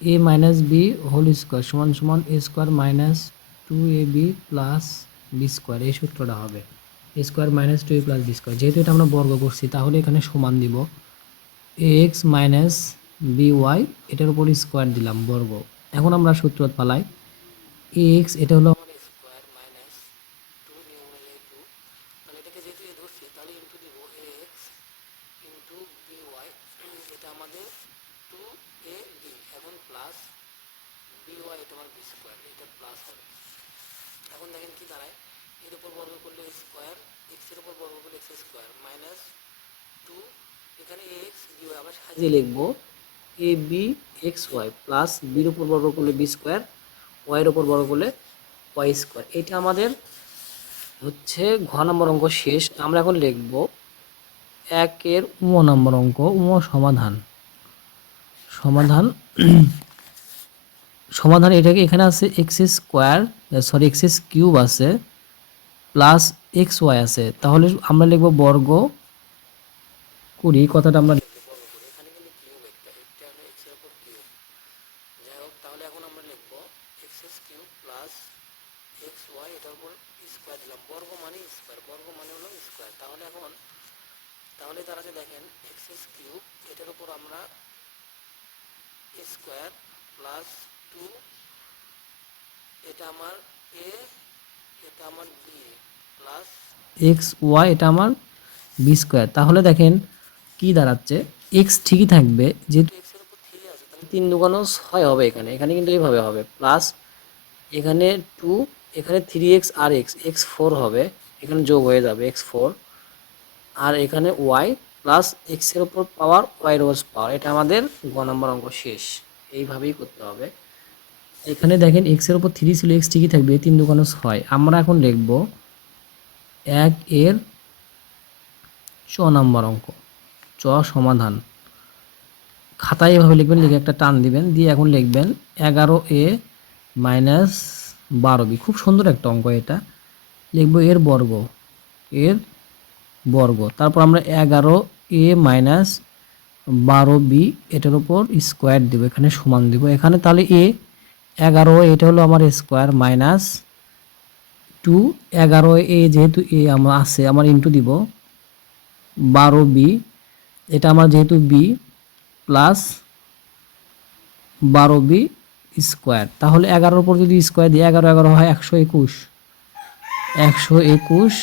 এ minus b whole square সমান সমান a square minus 2ab plus b square, এই সূত্রটা হবে a square minus 2a plus b square. যেহেতু এটা আমরা বর্গ করছি তাহলে এখানে সমান দিব a x minus b y, এটার উপর স্কোয়ার দিলাম বর্গ। এখন আমরা সূত্র পালাই এ এক্স, এটা হলো আমার স্কোয়ার মাইনাস 2 নিউমেরাল 2, তাহলে এটাকে যেহেতু এ ধরছি তাহলে ইন্টু দিব a x into B Y, এটা আমাদের 2ab, এখন প্লাস বি ওয়াই, এটা আমার বি স্কোয়ার, এটা প্লাস হবে। এখন দেখেন কি দাঁড়ায়, এর উপর বর্গ করলে স্কোয়ার, এক্স এর উপর বর্গ করলে এক্স স্কোয়ার মাইনাস 2, এখানে এ এক্স বি ওয়াই আবার সাজিয়ে লিখবো A B x Y plus বির উপর বর্গ করলে বি স্কোয়ার, ওয়াইয়ের উপর বর্গ করলে ওয়াই স্কোয়ার। এটা আমাদের হচ্ছে ঘ নম্বর অঙ্ক শেষ। আমরা এখন লিখব 1-এর নম্বর অঙ্ক, সমাধান। সমাধান সমাধান এটাকে এখানে আছে x square, sorry x cube আছে প্লাস এক্স ওয়াই আছে, তাহলে আমরা লিখব বর্গ করি, কথাটা আমরা লিখব বর্গ করি, এখানে কিন্তু কিউব এটা হলো এক্স এর উপর কিউব, যাই হোক। তাহলে এখন আমরা লিখব X cube plus X Y, এটার উপর স্কোয়ার দিলাম, বর্গ মানে স্কোয়ার, বর্গ মানে হলো স্কোয়ার। তাহলে এখন তাহলে তার আছে দেখেন এক্স কিউব, এটার উপর আমরা স্কোয়ার প্লাস 2, এটা আমার এ, এটা আমার বি প্লাস এক্স ওয়াই, এটা আমার বি স্কোয়ার। তাহলে দেখেন কি দাঁড়াচ্ছে, এক্স ঠিকই থাকবে যেহেতু এক্স এর উপর 3 আছে, তাহলে 3 দুগুণ 6 হবে, এখানে এখানে কিন্তু এইভাবে হবে প্লাস এখানে 2, এখানে 3x আর এক্স 4 হবে, এখানে যোগ হয়ে যাবে x4, আর এখানে ওয়াই প্লাস এক্স এর উপর পাওয়ার ওয়াই এর উপর পাওয়ার। এটা আমাদের গ নম্বর অঙ্ক শেষ। এইভাবেই করতে হবে। এখানে দেখেন এক্স এর উপর 3 ছিল, এক্স ঠিকই থাকবে, 3 দুগুণ 6। আমরা এখন লিখব 1-এর চ নম্বর অঙ্ক, চ সমাধান। খাতায় এভাবে লিখবেন, লিখে একটা টান দিবেন, দিয়ে এখন লিখবেন 11a মাইনাস 12b। খুব সুন্দর একটা অঙ্ক এটা। লিখব এর বর্গ, এর বর্গ, তারপর আমরা 11a মাইনাস 12b, এটার উপর স্কোয়ার দেবো, এখানে সমান দেবো। এখানে তাহলে এ 11, এটা হলো আমার স্কোয়ার মাইনাস 2, 11 এ যেহেতু এ আমার আছে আমার ইন্টু দিব 12b, এটা আমার যেহেতু বি প্লাস 12b স্কোয়ার। তাহলে 11-এর উপর যদি স্কোয়ার দিই 11 11 হয় 121, 121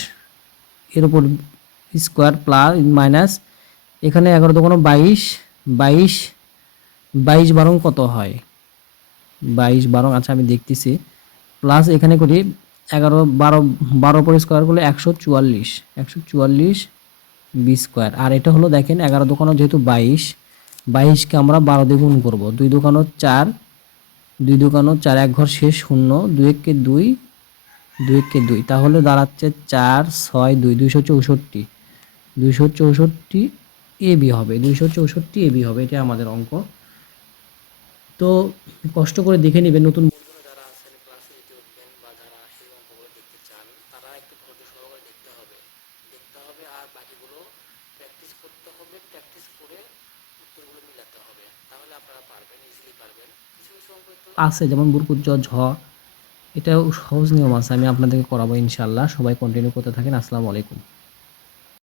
এর উপর স্কোয়ার প্লাস মাইনাস এখানে 11 দুগুণ 22, 22 22 বারং কত হয়, 22 বারং, আচ্ছা আমি দেখতেছি, প্লাস এখানে করি 11 12 12 উপর স্কোয়ার করলে 144, 144 বি স্কোয়ার। আর এটা হলো দেখেন 11 দুগুণ যেহেতু 22, 22কে আমরা 12 দিয়ে গুণ করবো, 2 দুগুণ 4, 2 দুগুণ 4, এক ঘর শেষ 0, 2 একে 2, 2 একে 2, তাহলে দাঁড়াচ্ছে 4 6 2 264, 264 এবি হবে, 264 এবি হবে। এটা আমাদের অঙ্ক। তো কষ্ট করে দেখে নেবেন, নতুন বন্ধুরা যারা আছেন ক্লাসে যেতে উঠবেন বা যারা এই অঙ্কগুলো দেখতে চান তারা একটু ধৈর্য সহকারে দেখতে হবে আর বাকিগুলো প্র্যাকটিস করতে হবে, প্র্যাকটিস করে উত্তরগুলো মিলাতে হবে, তাহলে আপনারা পারবেন, ইজিলি পারবেন। কিছু কিছু অঙ্ক একটু আছে যেমন বুরকুত জ ঝ, এটাও সহজ নিয়ম আছে, আমি আপনাদেরকে করাবো ইনশাআল্লাহ। সবাই কন্টিনিউ করতে থাকেন। আসসালামু আলাইকুম।